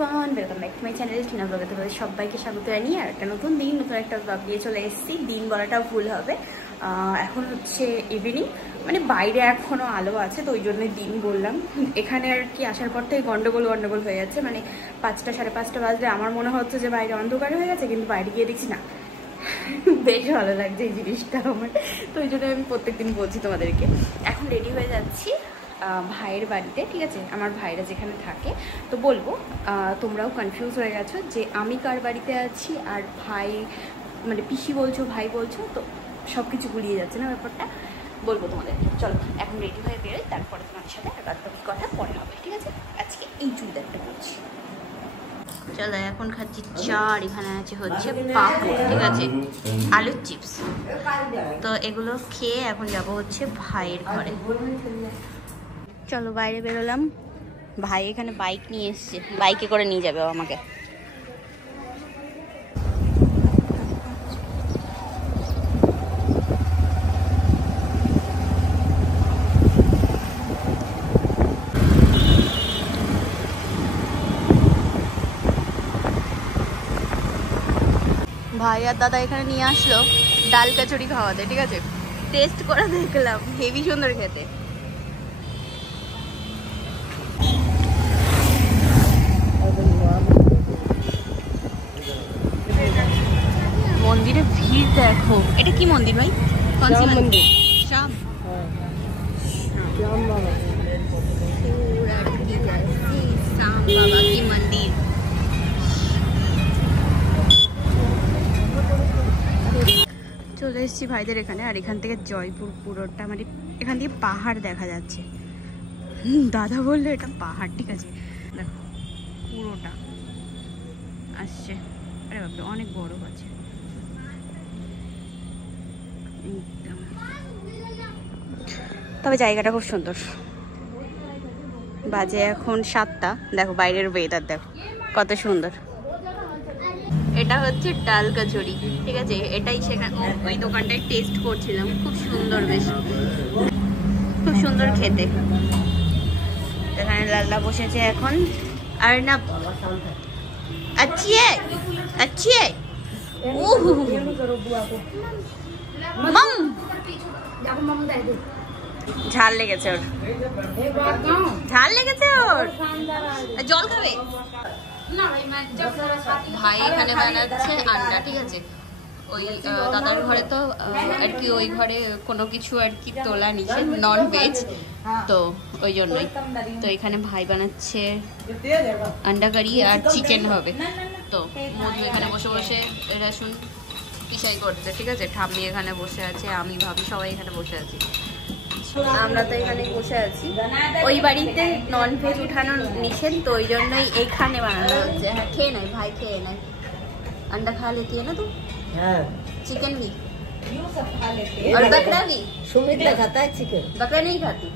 Everyone, welcome back to my channel Tina ব্লগে। তোমাদের সবাইকে স্বাগত জানিয়ে আর একটা নতুন দিন, নতুন একটা ব্লগ নিয়ে চলে এসেছি। দিন বলাটা ভুল হবে, এখন হচ্ছে ইভিনিং, মানে বাইরে এখনও আলো আছে, তো ওই জন্যই দিন বললাম। এখানে আর কি আসার পর থেকে গন্ডগোল হয়ে যাচ্ছে, মানে 5টা সাড়ে 5টা বাজলে আমার মনে হচ্ছে যে বাইরে অন্ধকার হয়ে গেছে, কিন্তু বাইরে গিয়ে দেখছি না। বেশ ভালো লাগছে এই জিনিসটা আমার, তো ওই জন্য আমি প্রত্যেকদিন বলছি তোমাদেরকে। এখন রেডি হয়ে যাচ্ছি ভাইয়ের বাড়িতে, ঠিক আছে? আমার ভাইরা যেখানে থাকে, তো বলবো তোমরাও কনফিউজ হয়ে গেছো যে আমি কার বাড়িতে আছি আর ভাই, মানে পিসি বলছো ভাই বলছো, তো সব কিছু গুলিয়ে যাচ্ছে না ব্যাপারটা। বলবো তোমাদের, চলো এখন রেডি হয়ে বেরোই, তারপরে তোমাদের সাথে রাত বাকি কথা পরে হবে, ঠিক আছে? আজকে এই চুড়িদারটা করছি। চলো এখন খাচ্ছি চা, আর এখানে আছে হচ্ছে পাপড়, ঠিক আছে, আলুর চিপস। তো এগুলো খেয়ে এখন যাব হচ্ছে ভাইয়ের ঘরে। চলো বাইরে বেরোলাম, ভাই এখানে বাইক নিয়ে এসছে, বাইকে করে নিয়ে যাবে আমাকে। ভাই আর দাদা এখানে নিয়ে আসলো ডাল কচুরি খাওয়াতে, ঠিক আছে? টেস্ট করে দেখলাম, হেভি সুন্দর খেতে। মন্দিরে ভিড় দেখো। এটা কি মন্দির ভাই? কনসি মন্দির? শ্যাম বাবা কি মন্দির। চলে এসেছি ভাইদের এখানে, আর এখান থেকে জয়পুর পুরোটা, মানে এখান থেকে পাহাড় দেখা যাচ্ছে। দাদা বললো এটা পাহাড়, ঠিক আছে? দেখো পুরোটা আসছে, আরে বাপরে অনেক বড় আছে। তবে জায়গাটা খুব সুন্দর। বাজে এখন 7টা, দেখো বাইরের ওয়েদার দেখো কত সুন্দর। এটা হচ্ছে ডাল কচুরি, ঠিক আছে? এটাই সেখানে ওই দোকানটায় টেস্ট করছিলাম, খুব সুন্দর, বেশ খুব সুন্দর খেতে। এখানে লাল্লা বসেছে এখন, আর না अच्छी है মাম ঝাল লেগেছে ওর, ঝাল লেগেছে ওর, জল খাবে। ভাই এখানে বানাচ্ছে আন্ডা, ঠিক আছে? ওই দাদার ঘরে তো আর কি, ওই ঘরে কোনো কিছু আর কি তোলা নিষেধ, নন ভেজ, তো ওই জন্যই। তো এখানে ভাই বানাচ্ছে আন্ডা কারি আর চিকেন হবে। তো মধু এখানে বসে বসে রসুন পিসাই করছে, ঠিক আছে? ঠাম্মি এখানে বসে আছে, আমি ভাবি সবাই এখানে বসে আছি। আমরা তো এখানে বসে আছি, ওই বাড়িতে নন ভেজ উঠানো নিষেধ, তো ওই জন্যই এইখানে বানানো হচ্ছে। হ্যাঁ খেয়ে নাই ভাই, খেয়ে নাই। अंडा खा लेती है ना तू? हाँ। चिकन भी और बकरा भी? सुमित्रा खाता है चिकन, बकरा नहीं खाती।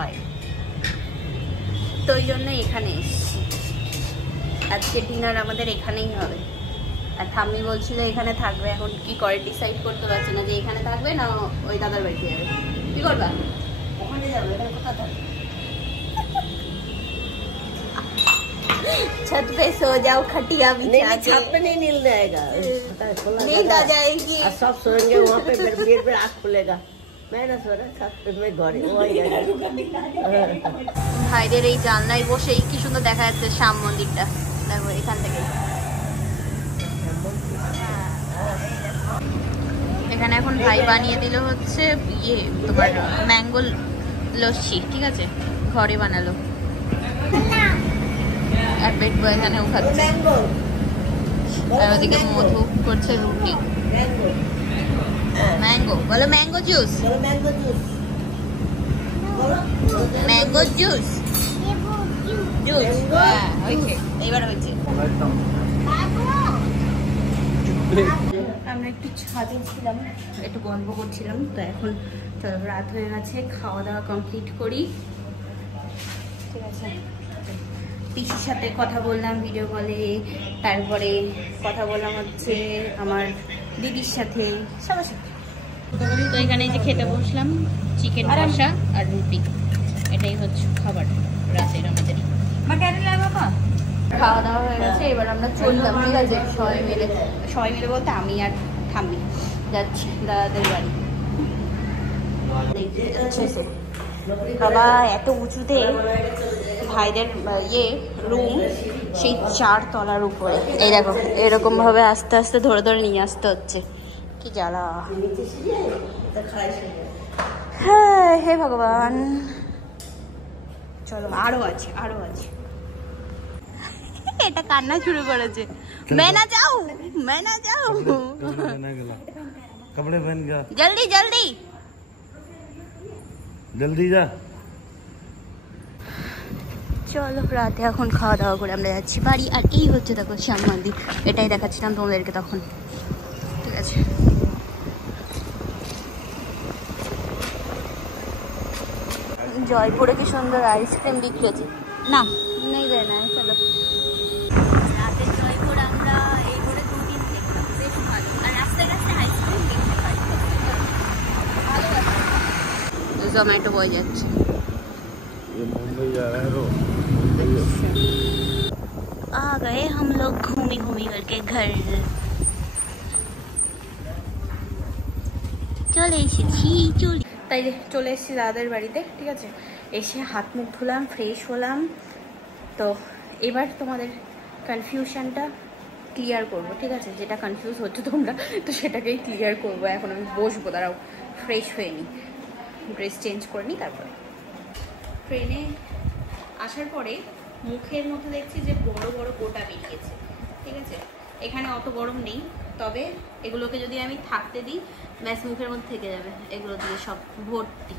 आए তো ওই জন্য এখানে এসেছি। আজকে ডিনার আমাদের এখানেই হবে। আর ঠাম্মি বলছিল এখানে থাকবে, এখন কি করে ডিসাইড করতে পারছি না যে এখানে থাকবে না ওই দাদার বাড়িতে যাবে। কি করবা? ওখানে যাবে, এখানে কোথায় থাকবে? छत पे सो जाओ, खटिया बिछा के। छत पे नहीं नींद आएगा, नींद आ जाएगी, सब सोएंगे वहाँ पे, फिर आँख खुलेगा। मैं ना सो रहा छत पे, मैं घरे ভাইদের এই জানলায় বসে কি সুন্দর দেখা যাচ্ছে শ্যাম মন্দিরটা, দেখো এখান থেকে। এখানে এখন ভাই বানিয়ে দিল হচ্ছে ইয়ে তোমার ম্যাঙ্গো লস্যি, ঠিক আছে? ঘরে বানালো, আর পেট বয় এখানেও খাচ্ছে। আর ওদিকে মধু করছে রুটি। ম্যাঙ্গো বলো, mango juice, mango juice, juice. হ্যাঁ হয়েছে, এইবার হয়েছে। আমরা একটু ছাদে ছিলাম, একটু গল্প করছিলাম, তো এখন রাত হয়ে গেছে, খাওয়া দাওয়া কমপ্লিট করি, ঠিক আছে? পিসির সাথে কথা বললাম ভিডিও কলে, তারপরে কথা বললাম হচ্ছে আমার দিদির সাথে, সবার সাথে। তো এখানে যে খেতে বসলাম, চিকেন কষা আর রুটি, এটাই হচ্ছে খাবার রাতের আমাদের। খাওয়া দাওয়া হয়ে গেছে, এবার আমরা চললাম, ঠিক আছে? সবাই মিলে বলতে আমি আর ঠাম্মি যাচ্ছি দাদাদের বাড়ি। বাবা এত উঁচুতে ভাইদের রুম, সেই 4 তলার উপরে। এই দেখো এরকম ভাবে আস্তে আস্তে ধরে ধরে নিয়ে আসতে হচ্ছে, কি জ্বালা। হ্যাঁ হে ভগবান, চলো আরো আছে। এটা কান্না শুরু করেছে। मैं ना जाऊं कपड़े पहन गया, जल्दी जा। চলো রাতে এখন খাওয়া দাওয়া করে আমরা যাচ্ছি বাড়ি। আর এই হচ্ছে দেখো শ্যাম মন্দির, এটাই দেখাচ্ছিলাম তোমাদেরকে তখন, ঠিক আছে? জয়পুরে কি সুন্দর আইসক্রিম বিক্রি হচ্ছে না, নেই যায় না। চলো রাতে জয়পুর আমরা এই করে 2 দিন দেখলাম, বেশ ভালো। আর রাস্তায় রাস্তায় আইসক্রিম দেখতে পাই, জোম্যাটো বয়ে যাচ্ছে। मुंबई जा रहा है रो। आ गए हम लोग घूमी करके घर। চলে এসেছি দাদাদের বাড়িতে, ঠিক আছে? এসে হাত মুখ ধুলাম, ফ্রেশ হলাম। তো এবার তোমাদের কনফিউশনটা ক্লিয়ার করব, ঠিক আছে? যেটা কনফিউজ হচ্ছে তোমরা, তো সেটাকেই ক্লিয়ার করব। এখন আমি বসবো, দাঁড়াও ফ্রেশ হয়ে নিই, ড্রেস চেঞ্জ করে নিই। তারপরে ট্রেনে আসার পরে মুখের মধ্যে দেখছি যে বড় বড় গোটা বেরিয়েছে, ঠিক আছে? এখানে অত গরম নেই, তবে এগুলোকে যদি আমি থাকতে দিই ব্যাস মুখের মধ্যে থেকে যাবে। এগুলো দিয়ে সব ভর্তি,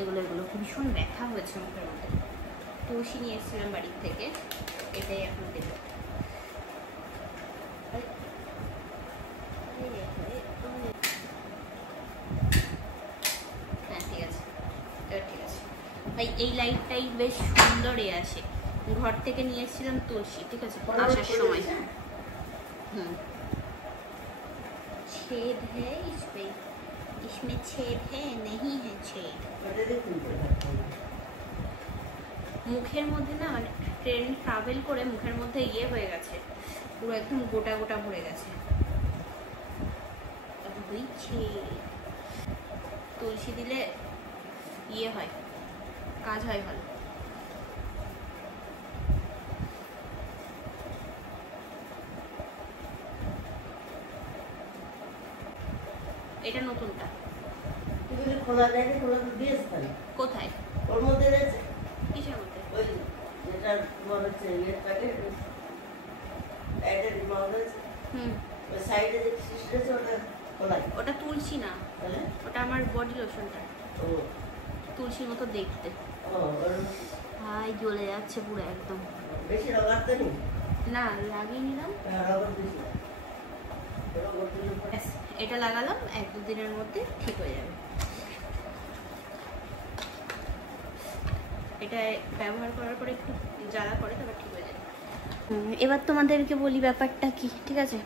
এগুলো ভীষণ ব্যথা হয়েছে মুখের মধ্যে। তুলসী নিয়ে এসেছিলাম বাড়ির থেকে, এটাই এখন দেব। হ্যাঁ ঠিক আছে, ঠিক আছে ভাই। এই লাইটটাই বেশ সুন্দর আসে। ঘর থেকে নিয়ে এসেছিলাম তুলসী, ঠিক আছে? আসার সময় छेद है इसमें छेद है, नहीं है छेद। মুখের মধ্যে না, মানে ট্রেন ট্রাভেল করে মুখের মধ্যে ইয়ে হয়ে গেছে, পুরো একদম গোটা গোটা ভরে গেছে। তুলসী দিলে ইয়ে হয়, কাজ হয় ভালো। এটা নতুনটা খোলা যায় না, খোলা দিয়েছ কোথায়? ওর মধ্যে রয়েছে। কিসের মধ্যে? ওই যেটা মনে হচ্ছে ইয়েটাকে এটার মনে হচ্ছে। ওই সাইডে যে সিস্টেম আছে ওটা খোলা। ওটা তুলসী না, ওটা আমার বডি লোশনটা। ও তুলসীর মতো দেখতে। ও হাই জ্বলে যাচ্ছে পুরো একদম। বেশি লাগাতে নেই না, লাগিয়ে নিলাম। এটা লাগালাম, 1-2 দিনের মধ্যে ঠিক হয়ে যাবে। এটা ব্যবহার করার পরে একটু জ্বালা করে, তারপর ঠিক হয়ে যাবে। এবার তোমাদেরকে বলি ব্যাপারটা কি, ঠিক আছে?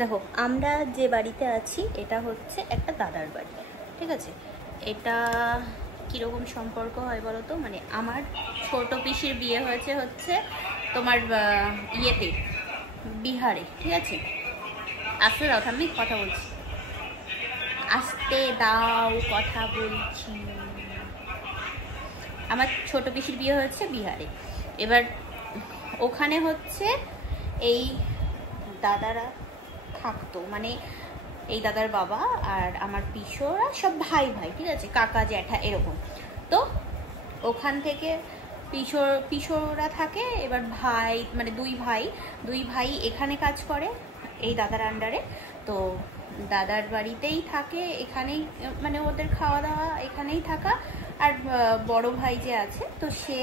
দেখো আমরা যে বাড়িতে আছি এটা হচ্ছে একটা দাদার বাড়ি, ঠিক আছে? এটা কীরকম সম্পর্ক হয় বলো তো? মানে আমার ছোট পিসির বিয়ে হয়েছে হচ্ছে তোমার ইয়েতে, বিহারে, ঠিক আছে? আসতে দাও, আমি কথা বলছি, আসতে দাও, কথা বলছি। আমার ছোট পিসির বিয়ে হয়েছে বিহারে। এবার ওখানে হচ্ছে এই দাদারা থাকতো, মানে এই দাদার বাবা আর আমার পিসোরা সব ভাই, ঠিক আছে? কাকা জ্যাঠা এরকম। তো ওখান থেকে পিসোরা থাকে। এবার ভাই, মানে দুই ভাই এখানে কাজ করে এই দাদার আন্ডারে। তো দাদার বাড়িতেই থাকে, এখানেই মানে ওদের খাওয়া দাওয়া, এখানেই থাকা। আর বড় ভাই যে আছে, তো সে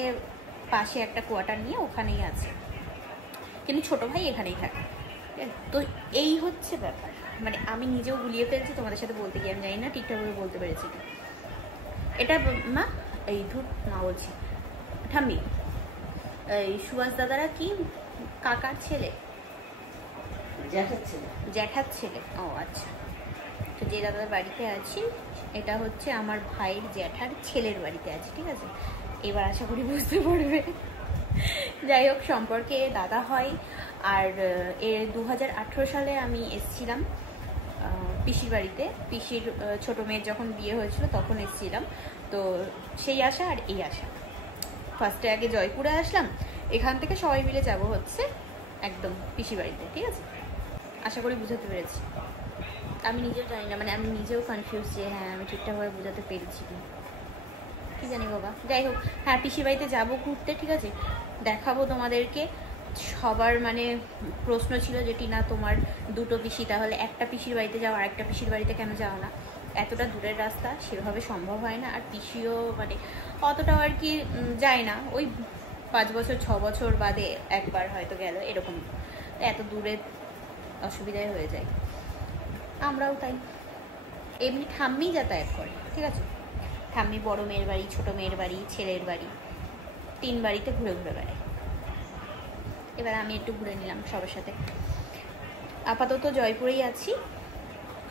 পাশে একটা কোয়ার্টার নিয়ে ওখানেই আছে, কিন্তু ছোট ভাই এখানেই থাকে। তো এই হচ্ছে ব্যাপার। মানে আমি নিজেও গুলিয়ে ফেলছি, তোমাদের সাথে বলতে গিয়ে আমি জানি না ঠিকঠাকভাবে বলতে পেরেছি। এটা মা, এই ধূপ মা বলছি, ঠাম্মি, এই সুভাষ দাদারা কি কাকার ছেলে? জ্যাঠার ছেলে। ও আচ্ছা। তো যে দাদার বাড়িতে আছি এটা হচ্ছে আমার ভাইয়ের জ্যাঠার ছেলের বাড়িতে আছি, ঠিক আছে? এবার আশা করি বুঝতে পারবে। যাই হোক, সম্পর্কে দাদা হয়। আর এর 2018 সালে আমি এসেছিলাম পিসির বাড়িতে, পিসির ছোট মেয়ের যখন বিয়ে হয়েছিল তখন এসেছিলাম। তো সেই আশা আর এই আশা, ফার্স্টে আগে জয়পুরে আসলাম, এখান থেকে সবাই মিলে যাব হচ্ছে একদম পিসির বাড়িতে। ঠিক আছে, আশা করি বুঝাতে পেরেছি। আমি নিজেও জানি না, মানে আমি নিজেও কনফিউজ যে হ্যাঁ আমি ঠিকঠাকভাবে বুঝাতে পেরেছি কি জানি বাবা। যাই হোক, হ্যাঁ পিসির বাড়িতে যাবো ঘুরতে, ঠিক আছে, দেখাবো তোমাদেরকে। সবার মানে প্রশ্ন ছিল যে টিনা তোমার দুটো পিসি, তাহলে একটা পিসির বাড়িতে যাও আর একটা পিসির বাড়িতে কেন যাও না? এতটা দূরের রাস্তা সেভাবে সম্ভব হয় না, আর পিসিও মানে অতটাও আর কি যায় না, ওই 5 বছর 6 বছর বাদে একবার হয়তো গেল এরকম, এত দূরে অসুবিধাই হয়ে যায়। আমরাও তাই, এমনি ঠাম্মি যাতায়াত করে, ঠিক আছে, ঠাম্মি বড় মেয়ের বাড়ি, ছোট মেয়ের বাড়ি, ছেলের বাড়ি, 3 বাড়িতে ঘুরে ঘুরে বেড়ায়। এবার আমি একটু ঘুরে নিলাম সবার সাথে। আপাতত জয়পুরেই আছি।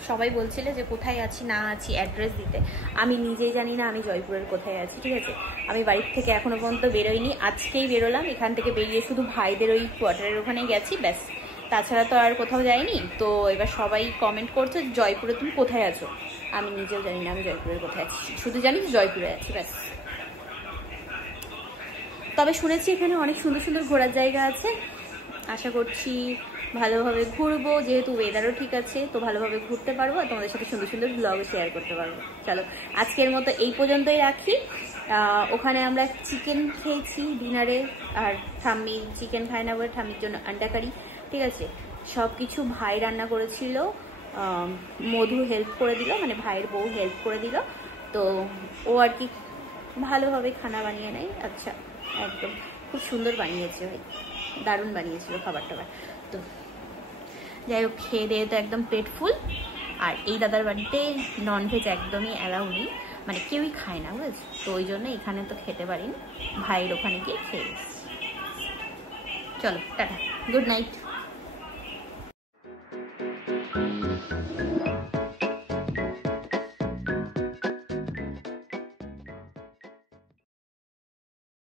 সবাই বলছিল যে কোথায় আছি না আছি অ্যাড্রেস দিতে, আমি নিজেই জানি না আমি জয়পুরের কোথায় আছি। ঠিক আছে, আমি বাড়ির থেকে এখনো পর্যন্ত বেরোইনি, আজকেই বেরোলাম। এখান থেকে বেরিয়ে শুধু ভাইদের ওই কোয়ার্টারের ওখানেই গেছি, ব্যাস, তাছাড়া তো আর কোথাও যাইনি। তো এবার সবাই কমেন্ট করছে জয়পুরে তুমি কোথায় আছো, আমি নিজেও জানি না আমি জয়পুরের কোথায় আছি, শুধু জানি যে জয়পুরে আছি, ব্যাস। তবে শুনেছি এখানে অনেক সুন্দর সুন্দর ঘোরার জায়গা আছে, আশা করছি ভালোভাবে ঘুরবো, যেহেতু ওয়েদারও ঠিক আছে, তো ভালোভাবে ঘুরতে পারবো আর তোমাদের সাথে সুন্দর সুন্দর ব্লগও শেয়ার করতে পারবো। চলো আজকের মতো এই পর্যন্তই রাখি। ওখানে আমরা চিকেন খেয়েছি ডিনারে, আর ঠাম্মি চিকেন খায় না বলে ঠাম্মির জন্য আন্ডা কারি। ঠিক আছে, সব কিছু ভাই রান্না করেছিল, মধু হেল্প করে দিল, মানে ভাইয়ের বউ হেল্প করে দিল। তো ও আর কি ভালোভাবে খানা বানিয়ে নেয়। আচ্ছা, একদম খুব সুন্দর বানিয়েছে ভাই, দারুণ বানিয়েছিল খাবার টাবার। তো যাই হোক, খেয়ে দিয়ে তো একদম পেট ফুল। আর এই দাদার বাড়িতে ননভেজ একদমই অ্যালাউ নেই, মানে কেউই খায় না, বুঝেছি, তো ওই জন্য এখানে তো খেতে পারিনি, ভাইয়ের ওখানে গিয়ে খেয়ে। চলো টাটা, গুড নাইট।